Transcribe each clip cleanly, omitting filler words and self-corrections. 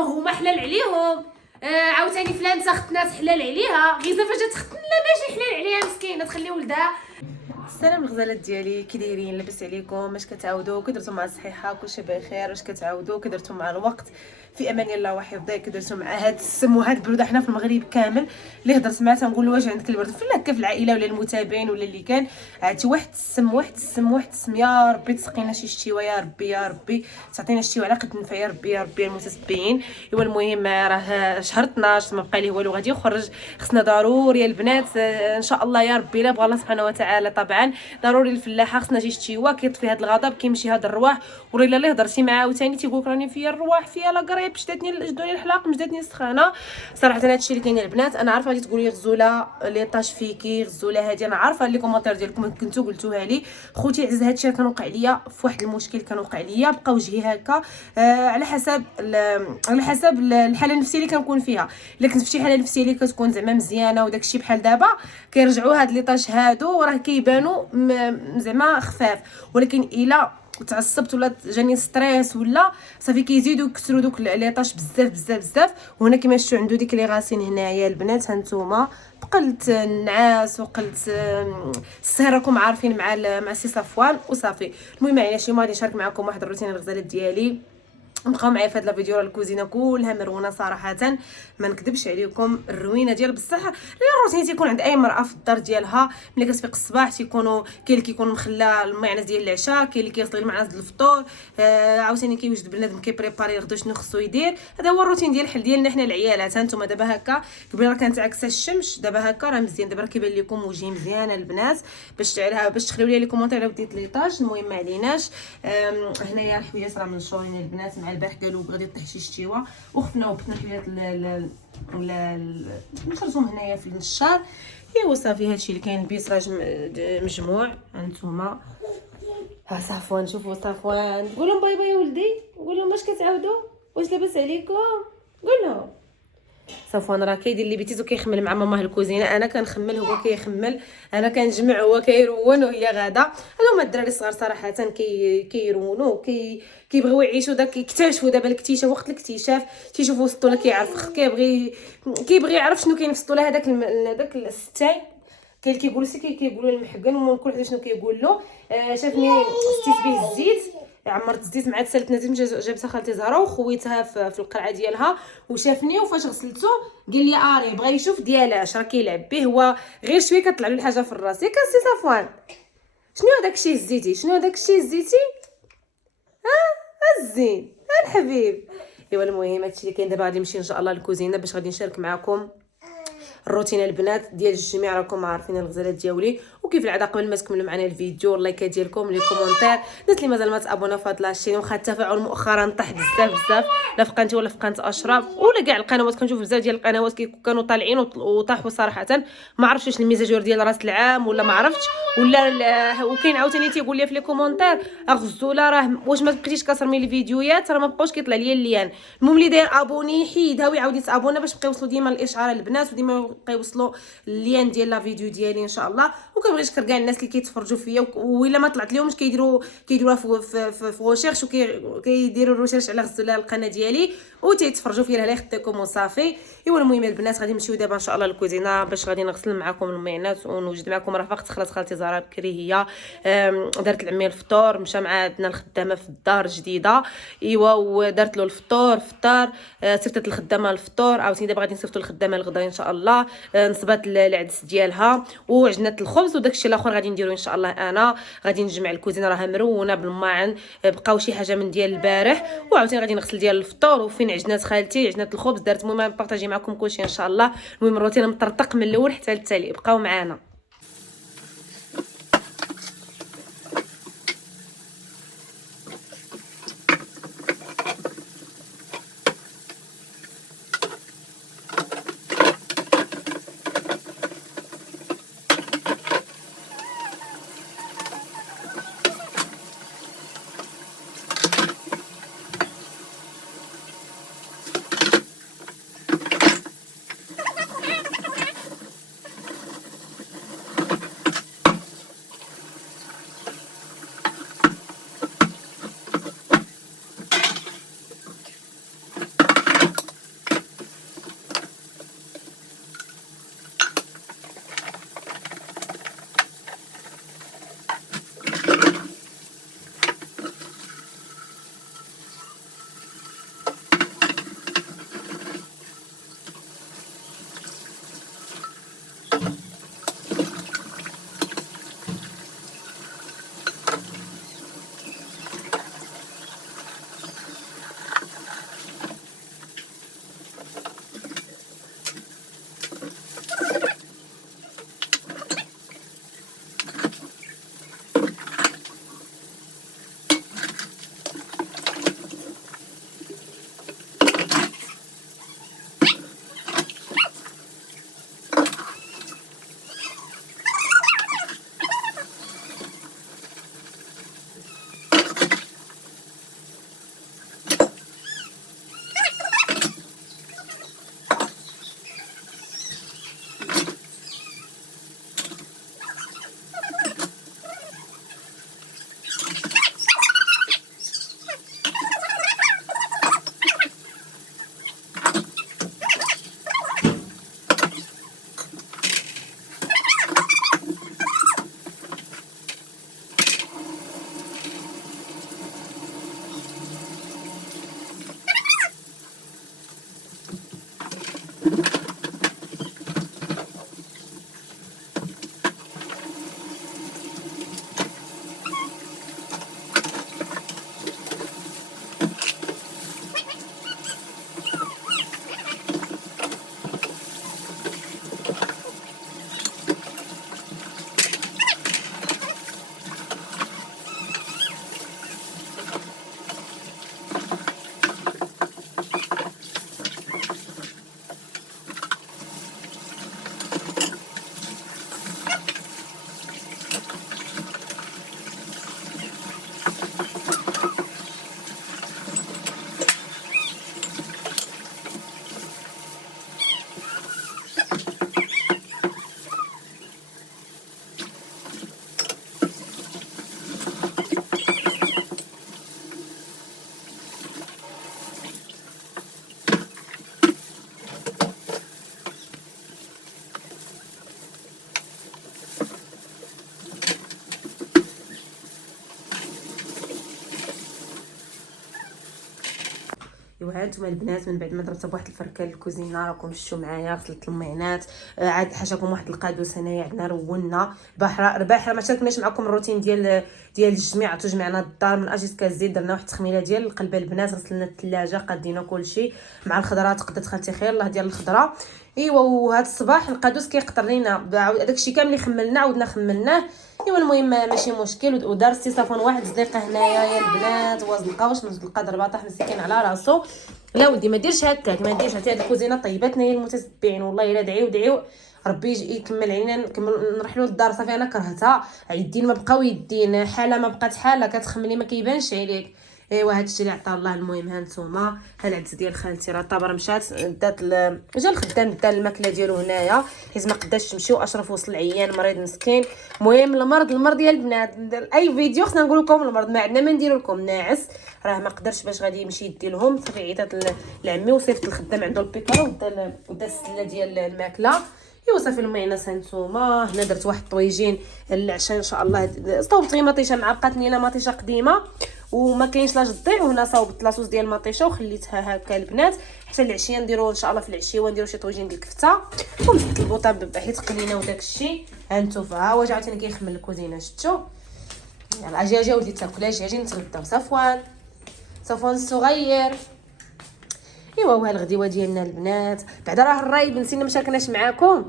هما حلال عليهم. عاوتاني فلانه اختنا حلال عليها، غيزه فاش جات اختنا لا ماشي حلال عليها مسكينه تخلي ولدها. السلام الغزالات ديالي، كي دايرين؟ لاباس عليكم؟ اش كتعاودوا؟ كدرتوا مع الصحيحه؟ كلشي بخير؟ واش كتعاودوا؟ كدرتوا مع الوقت؟ في امان الله وحفظه. كدرتوا مع هاد السم وهاد البروده؟ حنا في المغرب كامل اللي هضرت معاه تنقول له واش عندك البرد فلا هكا في العائله ولا المتابعين ولا اللي كان عرفتي واحد السم واحد السم واحد السم. يا ربي تسقينا شي شتيوه، يا ربي يا ربي تعطينا شتيوه على قد النفع، يا ربي يا ربي المتتبعين. ايوا المهم راه شهر 12 ما بقى ليه والو غادي يخرج، خصنا ضروري البنات ان شاء الله يا ربي لا بغى الله سبحانه وتعالى طبعا ضروري الفلاحه خصنا شي شتيوه كيطفي هذا الغضب كيمشي هذا الرواح. وريلا اللي هضرتي معاه عاوتاني تيقول لك راني فيا الرواح فيا لا قريب جدوني الحلاق جدتني السخانه. صراحه هادشي اللي كاين البنات. انا عارفه غادي تقولي غزوله لي طاش فيكي غزوله هادي، انا عارفه لي كومونتير ديالكم كنتو قلتوها لي. خوتي عزيز هادشي كان وقع ليا في واحد المشكل كان وقع ليا بقى وجهي هكا على حسب الحاله النفسيه اللي كنكون فيها. الا كنت في شي حاله نفسيه اللي كتكون زعما مزيانه وداكشي بحال دابا كيرجعوا هاد لي طاش هادو راه كيبانوا زعما خفاف، ولكن الا تعصبت ولا جاني ستريس ولا صافي كيزيدوا يكثروا دوك لي طاش بزاف بزاف بزاف. وهنا كما شفتوا عنده ديك لي غاسين هنايا البنات هانتوما بقلت النعاس وقلت السهر راكم عارفين مع سي صفوان وصافي. المهم علاش اليوم غادي نشارك معكم واحد الروتين الغزالات ديالي. بقاو معايا في هذا الفيديو. الكوزينه كلها مرونه صراحه ما نكذبش عليكم، الروينه ديال بصح الروتين تيكون عند اي مراه في الدار ديالها. ملي كتفيق الصباح تيكونوا كاين اللي كيكون مخلى المعناس ديال العشاء، كاين اللي كيغسل المعناس ديال الفطور، عاوتاني كيوجد بنادم كيبريباري الغدا شنو خصو يدير. هذا هو الروتين ديال الحل ديالنا حنا العيالات. هانتوما دابا هكا قبل راه كانت عكسه الشمس، دابا هكا راه مزيان، دابا كيبان لكم وجهي مزيانه البنات. باش تخليو لي كومونتير لو بديت ليطاج. المهم ما عليناش. هنايا الحويجات راه منشورين البنات مع البارح قالوا غادي طيح شي شتيوه وخفنا وبتنا الحويجات ولا نخرجهم هنايا في النشار. ايوا صافي هادشي اللي كاين. البيت راه مجموع هانتوما. ها صفوان، شوفوا صفوان، قول لهم باي باي يا ولدي، قول لهم واش كتعاودوا، واش لاباس عليكم، قول لهم. صفوان راه كيدير لي بيتيز وكيخمل مع ماماه الكوزينه، انا كنخمل هو كيخمل، انا كنجمع هو كيرون وهي غاده. هادو هما الدراري الصغار صراحه كيرونوا كيبغيو يعيشوا داك يكتشفوا دابا الاكتشاف. وقت الاكتشاف تيشوفوا السطوله كيعرف كيبغي يعرف شنو كاين في السطوله. هذاك الستاي كاين اللي كيقولوا كيقولوا المحقن ومن كل واحد شنو كيقول له. شافني ستيت به الزيت، عمرت الزيت مع سالت زيت جابتها خالتي زهره وخويتها في القرعه ديالها وشافني. وفاش غسلته قال لي اري بغى يشوف ديالاش راه كيلعب به هو غير شويه كطلع له الحاجه في الراس. ياك سي صفوان شنو هذاك الشيء الزيتي؟ شنو هذاك الشيء الزيتي؟ الزين الحبيب. ايوا المهم هادشي اللي كاين. دابا غادي نمشي ان شاء الله للكوزينه باش غادي نشارك معكم الروتين البنات ديال الجميع. راكم عارفين الغزالات ديالي. وكيف العاده قبل ما تكملوا معنا الفيديو اللايكات ديالكم لي كومونتير. الناس اللي مازال ما تابونا في هاد لاشين، واخا التفاعل مؤخرا طاح بزاف بزاف لا في قناتي ولا في قناه اشرف ولا كاع القنوات. كنشوف بزاف ديال القنوات كانوا طالعين وطاحوا صراحه. ما عرفتش واش الميزاجور ديال راس العام ولا ما عرفتش ولا. وكاين عاوتاني تيقول لي في لي كومونتير غزوله راه واش ما بقيتيش كترمي لي فيديوهات راه ما بقاوش كيطلع ليا الليان. المهم اللي داير ابوني حيدها ويعاود يتابونا باش بقاو يوصلوا ديما الاشعار للبنات وديما بقاو يوصلوا اللين ديال لا فيديو ديالي ان شاء الله. وكنبغي نشكر كاع الناس اللي كيتفرجوا فيا وإلا ما طلعت لهمش كيديروها في غوشيرش وكيديروا الروشيرش على غزوله القناه ديالي وتيتفرجوا فيا. الله يخطيكم وصافي. ايوا المهم البنات غادي نمشيو دابا ان شاء الله للكوزينه باش غادي نغسل معكم المعينات ونوجد معكم رفقه خلاص خالتي زهره بكري. هي دارت لعمي الفطور مشى مع عندنا الخدامه في الدار جديده. ايوا ودارت له الفطور فطار صيفطت الخدامه الفطور عاوتاني دابا غادي نصيفطوا الخدامه الغدا ان شاء الله. نصبات العدس ديالها وعجنات الخبز وداكشي الاخر غادي نديرو ان شاء الله. انا غادي نجمع الكوزينه راها مرونه بالماعن بقاو شي حاجه من ديال البارح وعاوتاني غادي نغسل ديال الفطور وفين عجنات خالتي عجنات الخبز دارت. المهم نبارطاجي معكم كلشي ان شاء الله. المهم الروتين مطرطق من الاول حتى للتالي بقاو معنا. ايوا ها نتوما البنات من بعد ما درت بواحد الفركه للكوزينه راكم شفتوا معايا غسلت المعينات، عاد حاشاكم واحد القادوس هنايا عندنا رولنا رباح ما شاركناش معكم الروتين ديال التجميع. تجمعنا الدار من اجي كازيد، درنا واحد التخميله ديال قلب البنات، غسلنا الثلاجه قادينا كلشي مع الخضرات قدت خالتي خير الله ديال الخضره. ايوا وهذا الصباح القادوس كيقطر لينا داكشي كامل خملنا عاودنا خملناه. ايوا المهم ماشي مشكل. ودار سي صافون واحد صديقه هنايا يا البنات وزلقه واش نزلقه ضربه طاح مسكين على راسو. لا ولدي ما ديرش هكاك ما ديرش، هاد الكوزينه طيباتنا هي المتتبعين والله الا دعيو ربي يكمل علينا نكمل نروحوا للدار. صافي انا كرهتها يدين ما بقاو يدين حاله ما بقات حاله كتخملي ما كيبانش عليك. ايوا هادشي اللي عطا الله. المهم ها نتوما ها العدس ديال خالتي راه طابر مشات دات جا الخدام دا الماكله ديالو هنايا حيت ما قداش تمشي واشرف وصل عيان مريض مسكين. المهم المرض ديال البنات اي فيديو خصنا نقول لكم المرض ما عندنا ما نديرو لكم ناعس راه ما قدرش باش غادي يمشي يدي لهم. صافي عيطات لعمي وصيفط الخدام عنده البيكار ودا السله ديال الماكله. ايوا صافي المعينات هانتوما هنا درت واحد الطويجين العشاء ان شاء الله. صوبت غير مطيشه معقاتني انا مطيشه قديمه وما كاينش لا تضيع، وهنا صوبت لاصوص ديال المطيشه وخليتها هكا البنات حتى العشيه نديرو ان شاء الله. في العشيه ونديرو شي طويجين ديال الكفته ومسحت البوطه حيت قلينا وداك الشيء. ها نتوما ها هو جا عاوتاني كيخمل الكوزينه شفتو. يلاه اجي ولدي تاكل اجي نتغداو. صفوان الصغير. ايوا وها الغديوه ديالنا البنات. بعدا راه الرايب نسينا ما شاركناش معاكم،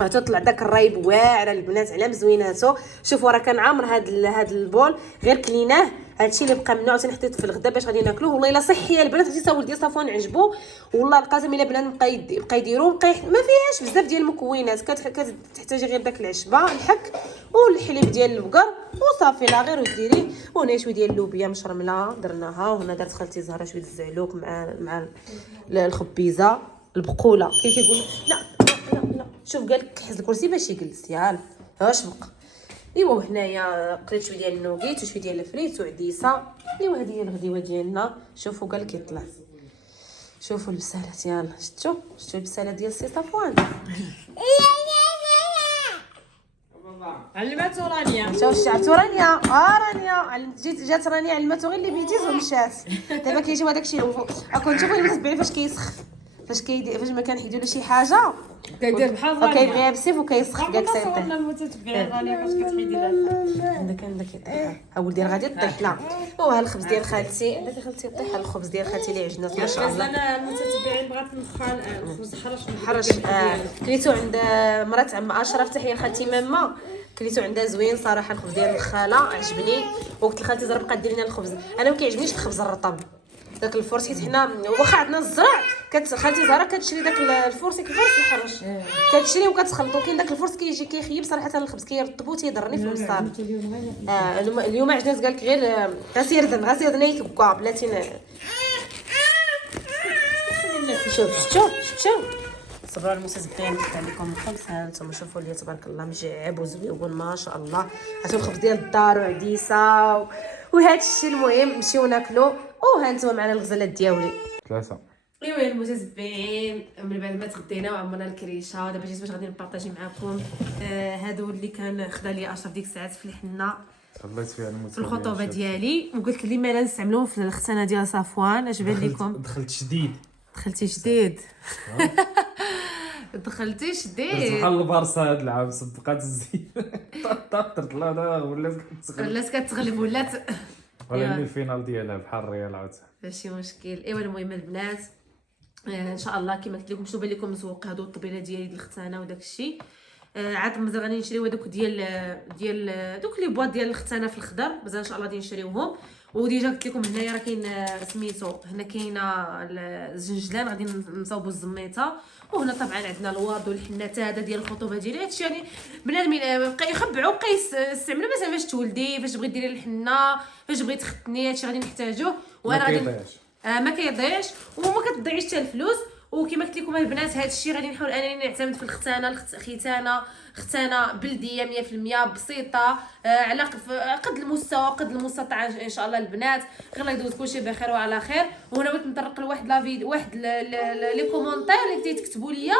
عرفتوا طلع داك الرايب واعر البنات على مزويناتو. شوفوا راه كان عامر هاد البول غير كليناه. هادشي اللي بقى منه عاوتاني حطيت في الغدا باش غادي ناكلوه. والله الا صحيه البنات حتى ولدي صافون عجبو والله القاسم الا بنات بقى يديرو ما فيهاش بزاف ديال المكونات. كتحتاجي غير داك العشبه الحك والحليب ديال البقر وصافي لا غير وديري. وهنا شويه ديال اللوبيا مشرمله درناها. وهنا دارت خالتي زهره شويه الزعلوك مع الخبيزه البقوله كيقول لا شوف قال لك حز الكرسي باش يجلس يالا واش بقى. ايوا وهنايا قريت شويه ديال النوغيت وشويه ديال الفريت وعديسه. ايوا هذه هي الغديوه ديالنا. شوفوا قال لك يطلع. شوفوا البسالات يلا شفتوا البسالات ديال سي صفوان. علماتو رانيا شوف شعرتو رانيا رانيا جات رانيا علماتو غير اللي بيتيز ومشات. دابا كيجيو هذاك الشيء كنت شوفوا المتبعين فاش كيسخ فاش ما كنحيدوا له شي حاجه كيدير بحال رانيا وكيبغيها بسيف وكيسخ كاع كيسخ. صورنا المتتبعين رانيا فاش كتحيدي لها عندك يطيح. ها ولدي راه غادي طيح. لا وها الخبز ديال خالتي عندك خالتي طيح. الخبز ديال خالتي اللي عجنات ما شاء الله. انا المتتبعين بغات نخا الان الخبز حرش. كليتو عند مرات عم اشرف تحيه لخالتي ماما كليتو عندها زوين صراحه. الخبز ديال الخاله عجبني وقلت لخالتي زهره بقى دير لنا الخبز. انا ما كيعجبنيش الخبز الرطب داك الفرص حيت حنا واخا عندنا الزرع خالتي زهره كتشري داك الفرص الحرش كتشري وكتخلطو. كاين داك الفرص كيجي كيخيب صراحه. الخبز كيرطبو تيضرني في المصال. اليوم عجنات قالك غير غسير دن يتبقى بلاتي شفتو صبروا المتتبعين نفتح لكم الخبز. ها انتم شوفوا لي تبارك الله مجعب وزويون ما شاء الله. هاتوا الخبز ديال الدار وعديسه وهذا الشيء. المهم نمشيو ناكلو. وها انتم معنا الغزالات ديالي 3. ايوا المتتبعين من بعد ما تغدينا وعمرنا الكريشه دابا جيت باش غادي نبارطاجي معكم هادو اللي كان خدا لي اشرف ديك الساعات في الحنه صليت فيها في الخطوبه ديالي وقلت لي ما نستعملوهم في الختانه ديال صفوان. اش بان لكم؟ دخلت شديد. دخلتي شديد بحال البارسا هاد العام صدقات الزين طرت لا ولات كتغلب ولات ولكن الفينال ديالها بحال الريال عاوتاني ماشي مشكل. ايوا المهم البنات ان شاء الله كما قلت لكم شنو بان لكم زوق هادو الطبيله ديالي ديال الختانه وداك الشيء. عاد مازال غادي نشريو هذوك ديال دوك لي بواط ديال الختانه في الخضر مازال ان شاء الله غادي نشريوهم. وديجا قلت لكم هنايا راه كاين سميتو هنا كاينه الزنجلان غادي نصاوبوا الزميته. وهنا طبعا عندنا الورد والحنه هذا ديال الخطوبه ديالي. هادشي يعني بنادمين بقى يخبعوا بقى يستعملوا مثلا فاش تولدي فاش بغيتي ديري الحنه فاش بغيتي تختني. هادشي غادي نحتاجوه وانا غادي ما كيضيعش وما كتضيعش حتى الفلوس. وكما قلت لكم البنات هذا الشيء غادي نحاول انني نعتمد في الختانه ختانه بلديه 100% بسيطه على قد المستطاع ان شاء الله البنات. غير الله يدوز كلشي بخير وعلى خير. وهنا بغيت نطرق لواحد لي كومونتير اللي كتكتبوا ليا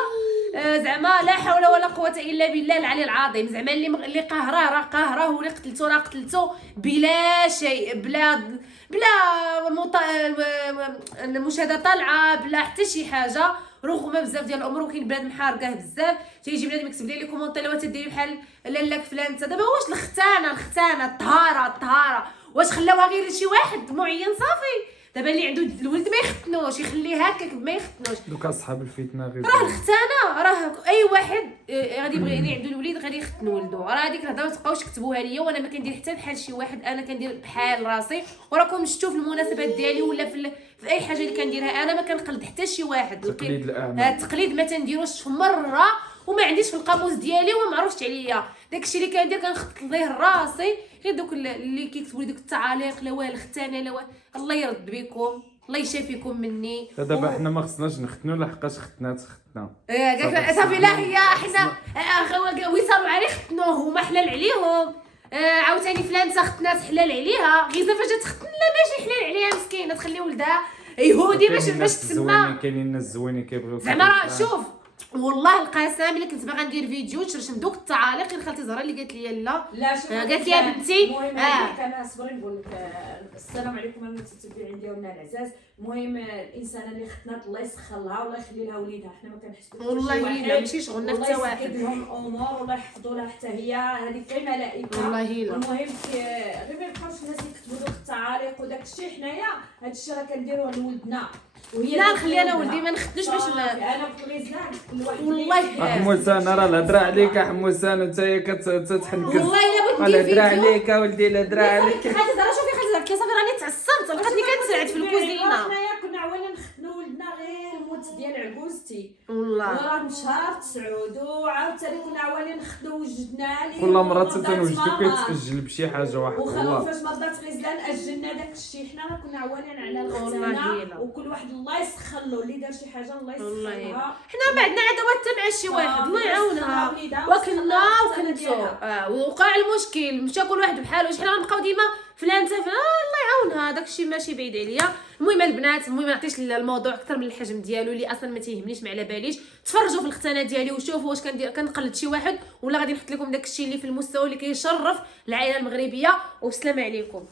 زعما لا حول ولا قوه الا بالله العلي العظيم. زعما اللي قهره راه قهره، واللي قتلته راه قتلته بلا شيء، بلا المشاهده طالعه، بلا حتى شي حاجه، رغم بزاف ديال الامور. وكاين بنادم حارقه بزاف، تيجي بنادم يكتب لي كومونتير واش تديري بحال لالاك فلان. دابا واش الختانه الطهاره واش خلاوها غير شي واحد معين صافي؟ دابا اللي عنده الولد ما يختنوش، يخليه هكاك ما يختنوش. دوكا اصحاب الفتنه غير راه الختانه راه اي واحد غادي يبغي اللي عنده الوليد غادي يختن ولده. راه هذيك الهضره ما تبقاوش تكتبوها ليا، وانا ما كندير حتى بحال شي واحد، انا كندير بحال راسي. وراكم شفتوا في المناسبات ديالي ولا في اي حاجه اللي كنديرها انا ما كنقلد حتى شي واحد. تقليد الاعمال. التقليد ما تنديروش في مره، وما عنديش في القاموس ديالي وما معروفش عليا. داكشي اللي كندير كنخطط ليه راسي. غير دوك اللي كيكتبوا لي دوك التعاليق لا واه الختانه لا واه، الله يرد بكم، الله يشافيكم مني. دابا حنا ما خصناش نختنوا لحقاش ختنات ختنا. صافي لا هي حنا وصلوا عليه ختنوه هما حلال عليهم. عاوتاني فلان ختنات حلال عليها، غير فاش تختن لا ماشي حلال عليها مسكينه، تخلي ولدها يهودي باش تسمى. كاينين الناس زوينين كيبغيو زعما راه شوف والله القسم الا كنت باغا ندير فيديو تشرشم دوك التعاليق. غير خالتي زهره اللي قالت لي لا شوف قالت لي يا بنتي المهم انا صبري نقول لك السلام عليكم المتتبعين ديالنا العزاز. المهم الانسانه اللي ختنات الله يسخر لها والله يخلي لها وليدها، حنا ما كنحسبوش والله لا ماشي شغلنا حتى الله واحد. يسدد لهم الامور والله يحفظوا لها حتى هي هذيك غير ملائكه والله لا. المهم غير ما يبقاوش الناس يكتبوا دوك التعاليق وداك الشيء. حنايا هذا الشيء راه كنديروه لولدنا، وهي لا نخلي انا ولدي ما نختنوش باش انا بغيزان كل واحد والله حموسانه راه الهضره عليك حموسانه انت كتحنكز. والله الا بغيت ندير الهضره فيديو. عليك اولدي الهضره عليك. خالتي زهره شوفي خالتي زهره صافي راني تعصبت، لقيتني كنسرعد في الكوزينه. حنايا كنا عوالين نختنوا ولدنا غير الموت ديال عكوزتي، والله وراه من شهر 9 وعاوتاني كنا عوالين نختنوا وجدنا ليه كل مره تنوجدو كيتسجل بشي حاجه واحده. والله فاش مرضات غيزلان اجلنا داك الشيء. حنا راه كنا عوالين على والله الختانه لا. وكل واحد الله يسخر له، اللي دار شي حاجه الله والله يسخرها. حنا ما عندنا عداوات حتى مع شي واحد، الله يعاونها. وكلنا وقع المشكل مشى كل واحد بحاله. حنا غنبقاو ديما فلان الله يعاونها، داكشي ماشي بعيد عليا. المهم البنات، المهم ما نعطيش الموضوع اكثر من الحجم ديالو اللي اصلا ما تيهمنيش، ما على باليش. تفرجوا في الختانه ديالي وشوفوا واش كندير، كنقلد شي واحد ولا غادي نحط لكم داكشي اللي في المستوى اللي كيشرف العائله المغربيه. والسلام عليكم.